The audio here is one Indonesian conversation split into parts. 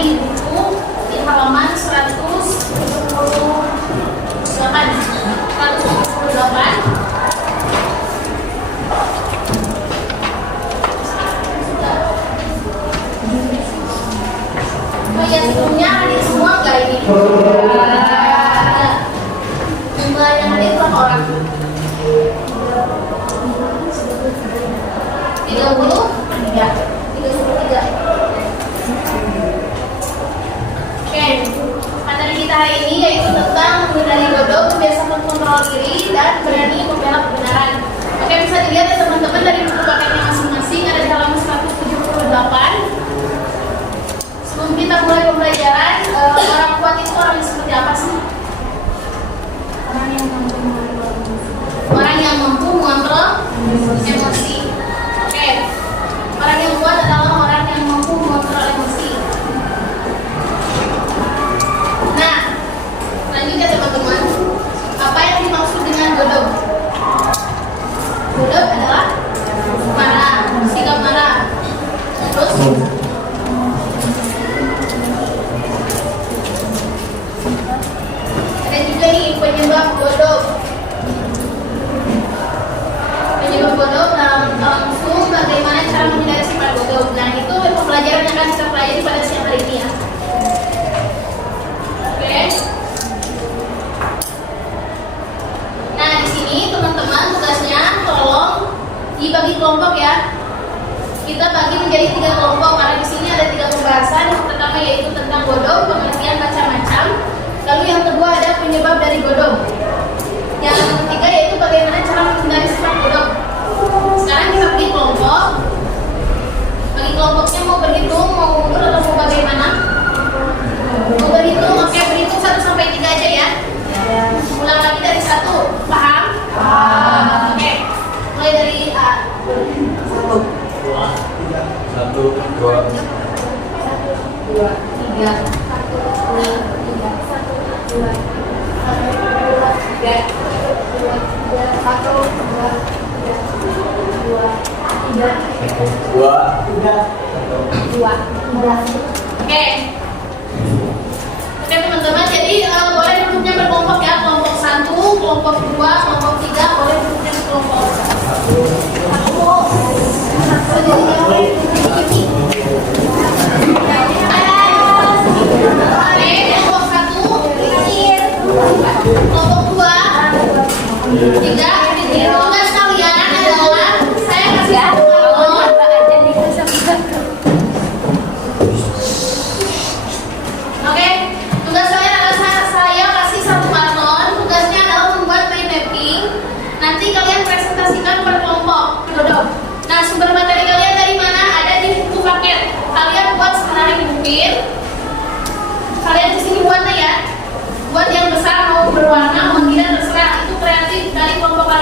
di buku di halaman 128. Ya sebelumnya hadir semua enggak ini? Jumlah yang hadir berapa orang? 33. Oke, materi kita hari ini yaitu tentang menghindari bodoh, kebiasaan kontrol diri, dan berani membela kebenaran. Oke, bisa dilihat ya teman-teman dari buku paketnya masing-masing ada di halaman 178. Sebelum kita mulai pembelajaran, orang kuat itu orang yang seperti apa sih? Orang yang mampu mengontrol emosi. Oke. Orang yang kuat adalah orang yang mampu mengontrol emosi. Nah, lanjut ya teman-teman. Apa yang dimaksud dengan bodoh? Bodoh adalah marah, sikap marah. Terus ada juga nih penyebab bodoh. Penyebab bodoh langsung bagaimana cara menghindari sifat bodoh. Nah, itu pembelajaran yang akan kita pelajari pada siang hari ini ya. Oke. Nah, di sini teman-teman tugasnya tolong dibagi kelompok ya. Kita bagi menjadi 3 kelompok karena di sini ada 3 pembahasan. Yang pertama yaitu tentang bodoh, pengertian macam-macam. Lalu yang kedua ada penyebab dari bodoh. Yang ketiga yaitu bagaimana cara menghindari sifat bodoh. Sekarang kita bagi kelompok. Bagi kelompoknya mau berhitung, mau mundur atau mau bagaimana? Mau berhitung, oke, berhitung 1 sampai 3 aja ya. Ulang lagi dari 1, paham? Paham. Oke, mulai dari A. 1, 2, 3. Oke. Oke teman-teman, jadi boleh duduknya berkelompok ya. Kelompok 1, kelompok 2, kelompok 3 boleh duduknya berkelompok. Kelompok 2, 3, tugas kalian adalah saya kasih Oke, tugas kalian adalah saya kasih 1 karton. Tugasnya adalah membuat mind mapping. Nanti kalian presentasikan per kelompok. Nah, sumber materi kalian dari mana? Ada di buku paket. Kalian buat semenarik mungkin. Kalian di sini buatnya ya. Buat yang besar mau berwarna, mau tidak terserah, itu kreatif dari kelompok kalian.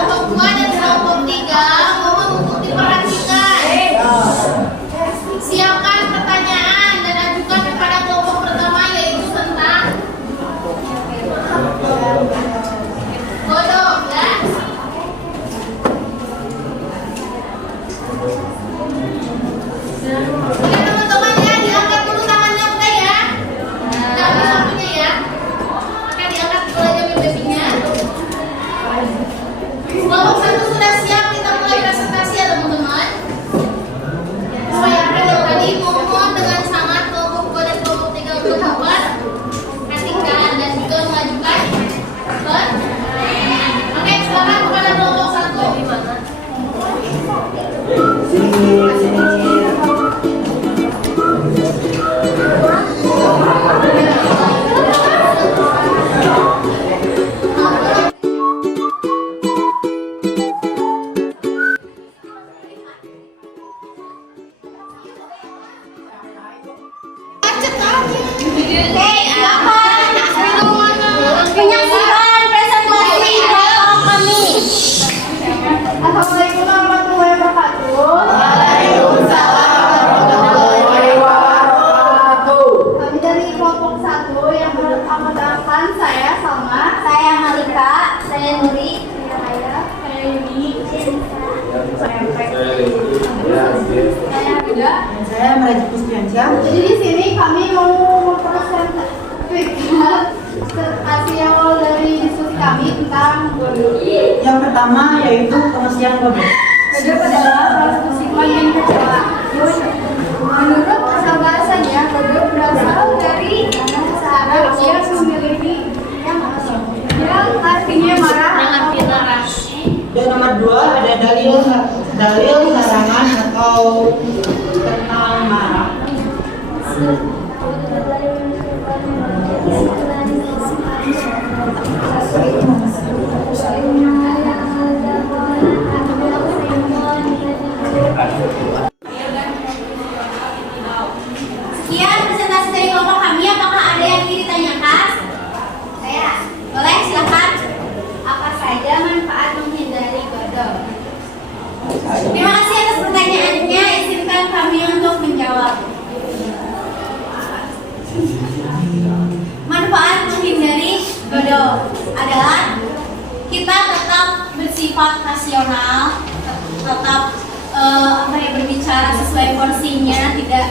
kelompok 2 dan kelompok 3 mohon untuk diperhatikan. Siapkan pertanyaan dan ajukan kepada kelompok pertama, yaitu tentang kodok, ya. Oke teman-teman, ya diangkat dulu tangannya, udah ya. Udah habis waktunya ya. Oke, diangkat dulu aja baby-nya. Kelompok 1 sudah siap, kita mulai presentasi ya teman-teman. Supaya yang tadi mohon dengan sangat kelompok 2 dan kelompok 3 untuk memperhatikan dan juga mengajukan. Oke, silakan kepada kelompok 1. Menyaksikan presentasi kelompok kami. Assalamualaikum warahmatullahi wabarakatuh. Waalaikumsalam warahmatullahi wabarakatuh. Kami dari kelompok 1 yang beranggotakan saya Salma, Saya Malika, saya Nuri, saya Aya, saya Yuni, Saya saya Abida. Saya Meraji Puspiansyah. Jadi di sini kami mau mempresentasikan hasil awal dari diskusi kami tentang godok. Yang pertama yaitu pengisian godok. Godok adalah salah satu sifat yang kecewa. Menurut asal bahasanya, godok berasal dari bahasa Arab yang memiliki yang artinya marah. Dan nomor 2 ada dalil larangan atau tentang marah. Sekian presentasi dari kelompok kami. Apakah ada yang ingin ditanyakan? Saya. Boleh, silakan. Apa saja manfaat menghindari godok? Terima kasih atas pertanyaannya. Izinkan kami untuk menjawab. Manfaat menghindari godok adalah kita tetap bersifat rasional, tetap berbicara sesuai porsinya, tidak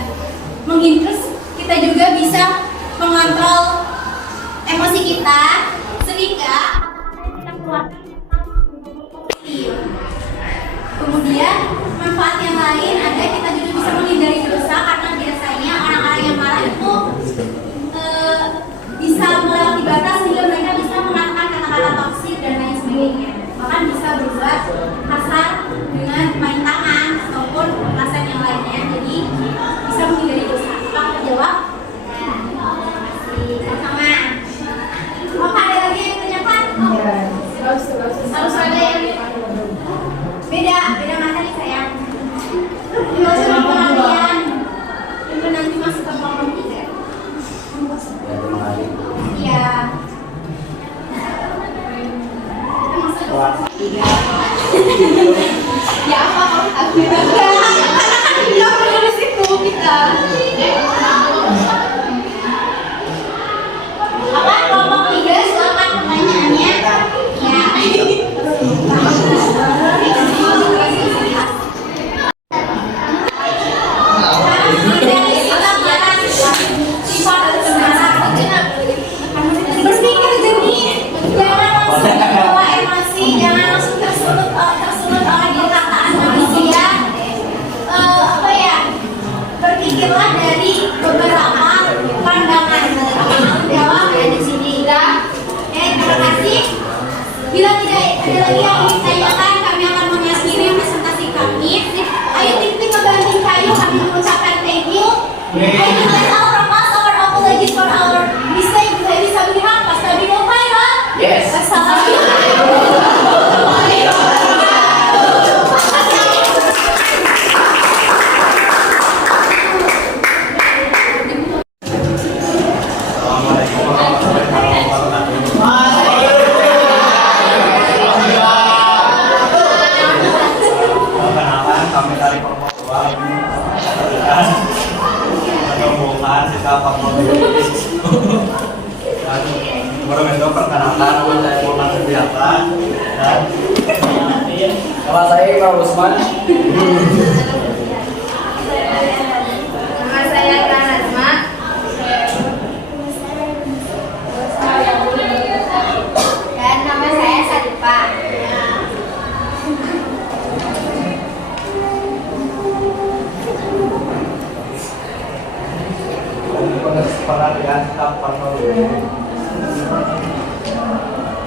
menghindus. Kita juga bisa mengontrol emosi kita sehingga kata-kata yang kita keluarkan positif. Kemudian manfaat yang lain ada, kita juga bisa menghindari dosa karena biasanya orang-orang yang marah itu bisa melewati batas sehingga mereka bisa mengatakan kata-kata toksik dan lain sebagainya. Bahkan bisa berbuat kasar dengan main tangan ataupun kekerasan yang lainnya. Jadi bisa menghindari dosa. Apa terjawab? Ya, terima kasih. Sama. Apa ada lagi yang ditanyakan? Harus ada yang Beda materi sayang. Tinggal sama kalian. Itu nanti masuk ke kelompok 3. Iya. Ya apa akhirnya kita perlu di situ kita. Apa kelompok 3 silakan pertanyaannya. Ya. Dari sikap marah, sifat marah, berpikir jernih, jangan langsung dibawa emosi, jangan langsung tersulut oleh perkataan manusia. Berpikirlah Nama saya Pak Usman. Nama saya Iran Azma. Dan nama saya Sadifa.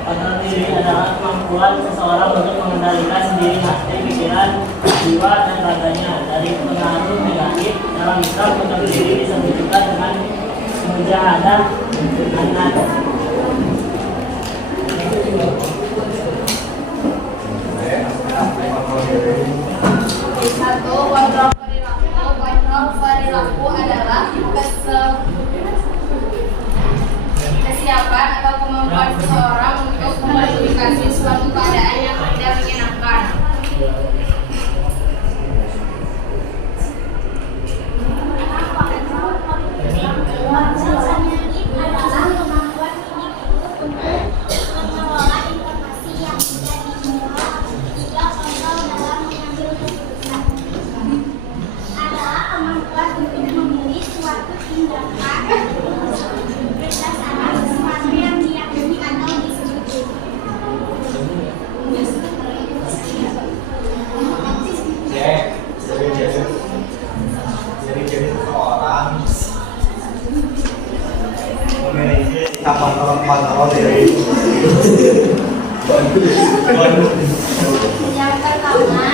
Kontrol diri adalah kemampuan seseorang untuk mengendalikan sendiri hati, pikiran, jiwa, dan raganya dari pengaruh negatif. Dalam Islam, kontrol diri disebutkan dengan mujahadah anak. Satu, kontrol perilaku. Kontrol perilaku adalah kesiapan atau kemampuan seseorang untuk memodifikasi suatu keadaan yang tidak menyenangkan. adalah kemampuan individu untuk mengelola informasi yang sudah diperoleh hingga kontrol dalam mengambil keputusan. Adalah kemampuan untuk memilih suatu tindakan berdasarkan sesuatu yang diyakini atau disetujui. Jadi seseorang memiliki kontrol diri. Yang pertama,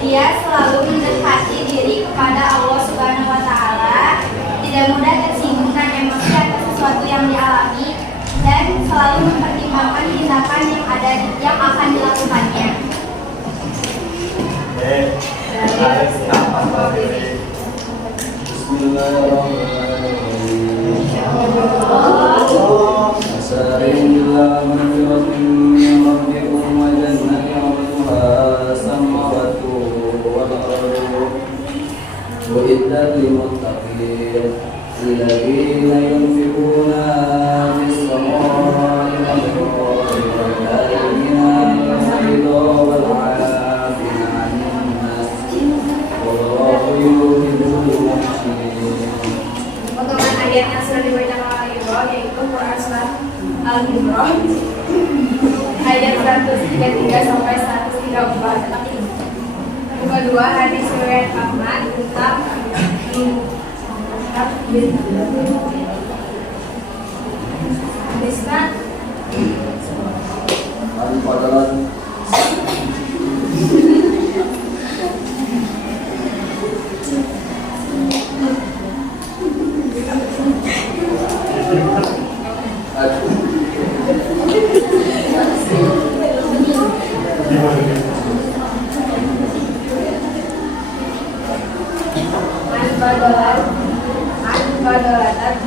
dia selalu mendekati diri kepada Allah Subhanahu wa Ta'ala, tidak mudah tersinggung dan emosi atas sesuatu yang dialami, dan selalu mempertimbangkan tindakan yang akan dilakukannya. وإذا للمتقين الذين ينفقون في السراء والضراء والكاظمين الغيظ والعافين عن الناس والله يحب المحسنين. Potongan ayat yang sudah dibacakan oleh Ibrahim yaitu Quran Surat Al-Imran ayat 133 sampai 134. Yang kedua, hadis riwayat Ahmad tentang hadisnya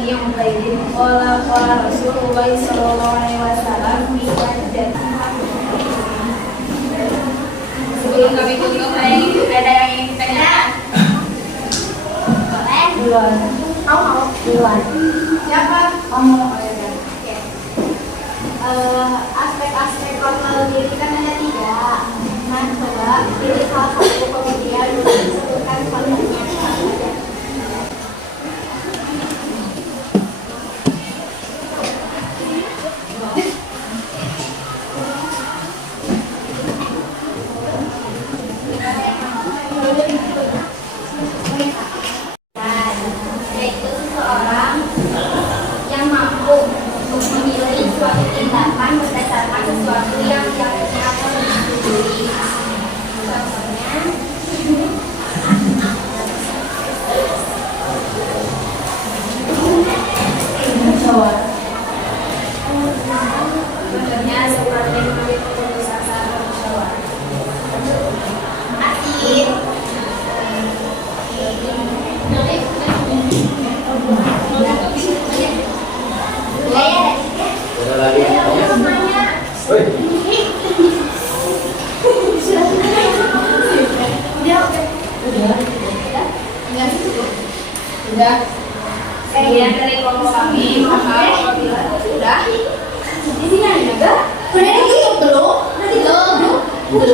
yang baik. Qala Rasulullah sallallahu alaihi wasallam fi hajjat. Sebelum kami tutup, ada yang ingin ditanyakan? Duluan. Mau duluan. Siapa? Kamu. Aspek-aspek kontrol diri kan ada 3. Nah, coba pilih salah satu kemudian sebutkan contohnya. Yaitu seseorang yang mampu untuk memilih suatu tindakan berdasarkan sesuatu yang diyakini atau disetujui. Contohnya seperti mengambil keputusan saat bermusyawarah. Asik. Ada lagi yang tanya? Woi. Sudah. Sekian dari kelompok kami. Maka apabila sudah, di sini ada juga. Sudah ditutup belum? Assalamualaikum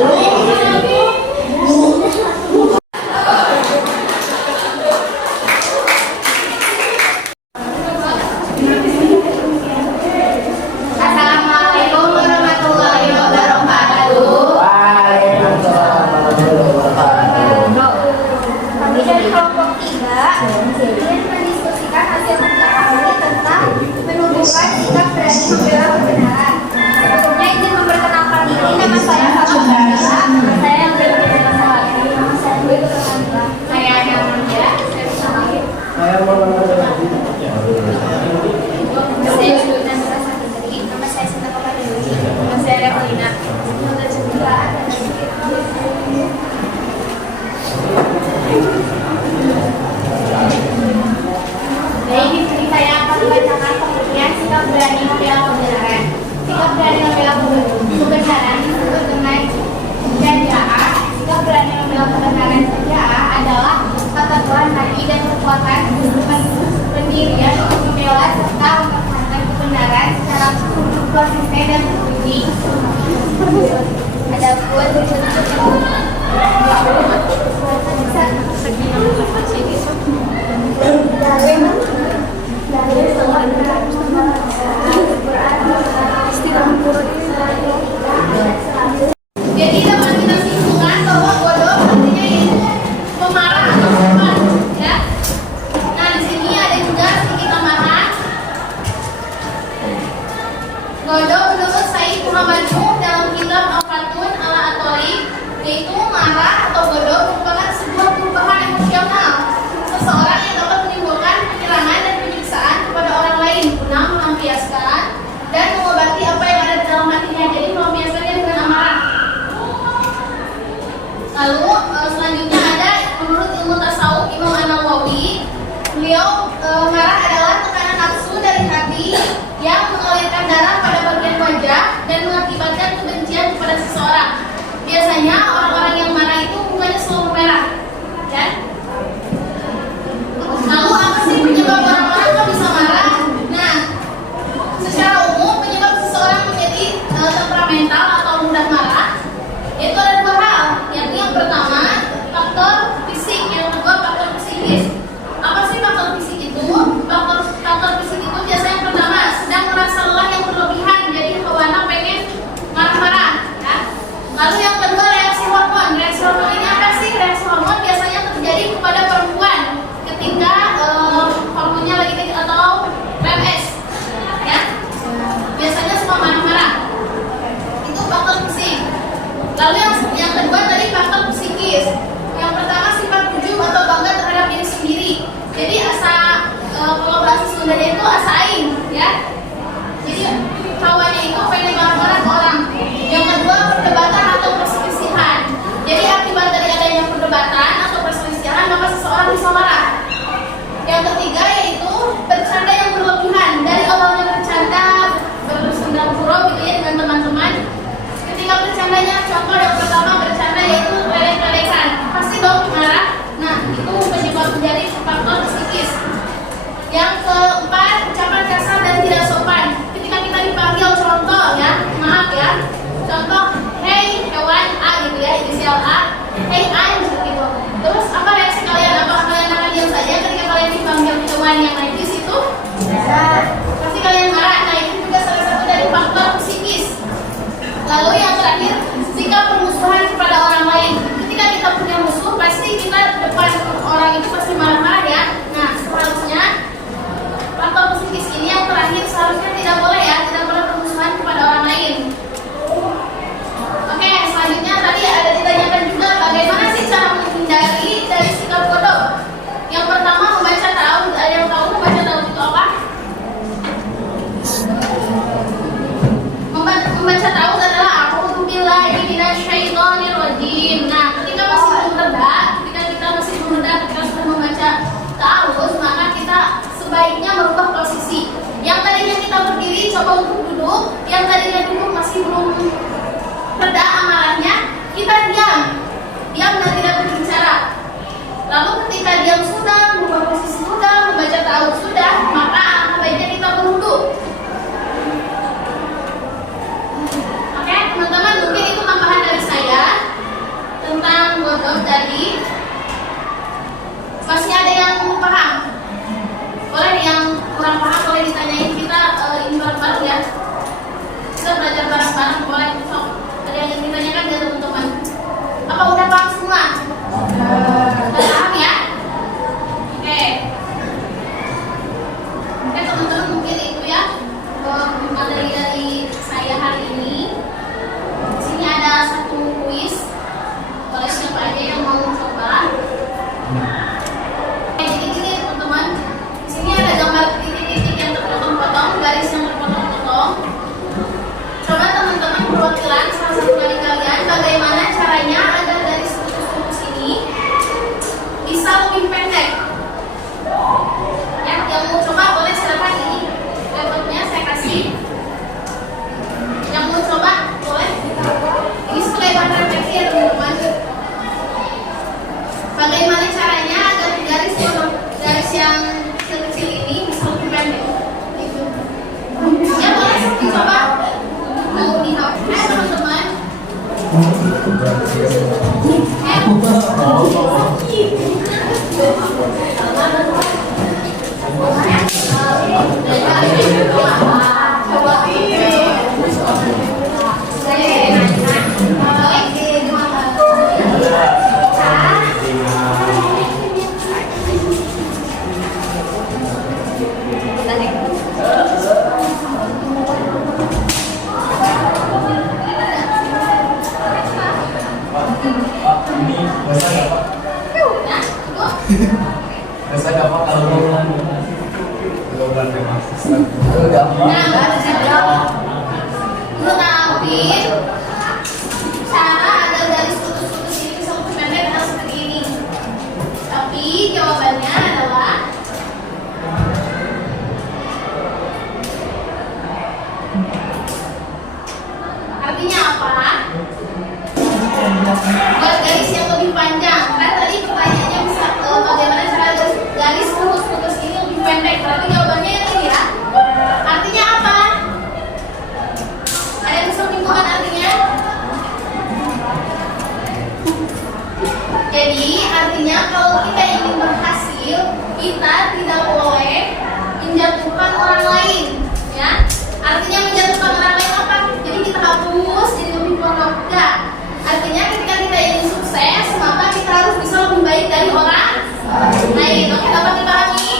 warahmatullahi wabarakatuh. Kami dari kelompok 3 ingin mendiskusikan hasil kerja kami tentang menumbuhkan sikap berani membela kebenaran. Sebelumnya izin memperkenalkan diri, nama saya Fatimah. Saya yang berbicara nama saya. Nama saya Dwi Ketanila. Saya yang mulia. Saya Muhammad. Saya Sultan Rasakitri. Nama saya Sinta Kapadewi. Nama saya Evelina. Nama saya juga ada. Baik, di sini saya akan membacakan pengertian sikap berani membela kebenaran. Sikap berani membela kebenaran disebut dengan jajaa. Sikap berani membela kebenaran jajaa adalah keteguhan hati dan kekuatan pendirian untuk membela serta mempertahankan kebenaran secara konsisten dan teruji. Adapun jadi dapat kita simpulkan bahwa bodoh artinya itu pemarah atau sopan, ya. Nah di sini ada juga sedikit tambahan. Bodoh menurut Said Muhammad Nuh dalam kitab Al-Fatun Al-Atori, yaitu marah atau bodoh merupakan sebuah perubahan emosional seseorang yang dapat menimbulkan penyerangan dan penyiksaan kepada orang lain guna melampiaskan dan mengobati apa yang ada di dalam hatinya. Jadi melampiaskannya dengan amarah. Lalu selanjutnya ada menurut ilmu tasawuf Imam An-Nawawi, beliau marah adalah tekanan nafsu dari hati yang mengalirkan darah pada bagian wajah dan mengakibatkan kebencian kepada seseorang. Biasanya orang-orang yang marah itu mukanya selalu merah, ya. Lalu apa sih penyebab orang-orang kok bisa marah? Nah, secara umum penyebab seseorang menjadi temperamental atau mudah marah itu ada dua hal. Yang pertama faktor fisik, yang kedua faktor psikis. Apa sih faktor fisik itu? Faktor fisik itu biasanya yang pertama sedang merasa lelah yang berlebihan, jadi hawana pengen marah-marah, ya. Lalu yang kedua reaksi hormon. Reaksi hormon ini apa sih? Reaksi hormon biasanya terjadi kepada perempuan ketika hormonnya lagi tinggi atau PMS, ya. Biasanya suka marah-marah. Itu faktor fisik. Lalu yang kedua tadi faktor psikis. Yang pertama sifat ujub atau bangga terhadap diri sendiri. Jadi kalau bahasa Sundanya itu asa aing, ya. Jadi hawanya itu pengen marah-marah ke orang. Yang kedua perdebatan atau perselisihan. Jadi akibat dari adanya perdebatan atau perselisihan maka seseorang bisa marah. Yang ketiga yaitu bercanda yang berlebihan. Dari awalnya bercanda bersendang gurau gitu ya dengan teman-teman. Ketika bercandanya, contoh yang pertama bercanda yaitu lelek-lelekan, pasti dong marah. Nah itu penyebab menjadi faktor psikis. Yang keempat ucapan kasar dan tidak sopan. Ketika kita dipanggil, contoh ya, maaf ya, contoh hey hewan A gitu ya, inisial A, hey A seperti itu. Terus apa reaksi kalian? Apa kalian akan diam saja ketika kalian dipanggil hewan yang najis itu? Pasti kalian marah. Nah itu juga salah satu dari faktor psikis. Lalu yang terakhir sikap permusuhan kepada orang lain. Ketika kita punya musuh pasti kita depan orang itu pasti marah-marah, ya. Nah seharusnya faktor psikis ini yang terakhir seharusnya tidak boleh, ya, tidak boleh permusuhan kepada orang lain. Oke, selanjutnya tadi ada ditanyakan juga bagaimana sih cara menghindari dari sikap bodoh. Yang pertama membaca ta'awudz. Ada yang tahu membaca ta'awudz itu apa? Membaca ta'awudz adalah a'udzubillahi minasyaitonir rajim. Nah, ketika masih belum reda, ketika sudah membaca ta'awudz, maka kita sebaiknya merubah posisi. Yang tadinya kita berdiri coba untuk duduk, yang tadinya duduk masih belum reda amarahnya, kita diam dan tidak berbicara. Lalu ketika diam sudah, merubah posisi sudah, membaca ta'awudz sudah, maka alangkah baiknya kita berwudu. Oke, teman-teman, mungkin itu tambahan dari saya. Biasa gampang kalau bulan memang itu gampang. Mengambil cara agar garis putus-putus ini bisa pendek adalah seperti ini. Tapi jawabannya adalah artinya apa? Buat garis yang lebih panjang. Kan tadi pertanyaannya bisa bagaimana cara garis putus-putus ini lebih pendek. Berarti jawabannya yang ini ya. Artinya apa? Ada yang bisa menyimpulkan artinya? Jadi artinya kalau kita ingin berhasil, kita tidak boleh menjatuhkan orang lain, ya. Artinya menjatuhkan orang lain apa? Jadi kita hapus, jadi lebih pondok. Enggak. Artinya ketika kita ingin sukses, maka kita harus bisa lebih baik dari orang lain. Oke, dapat dipahami?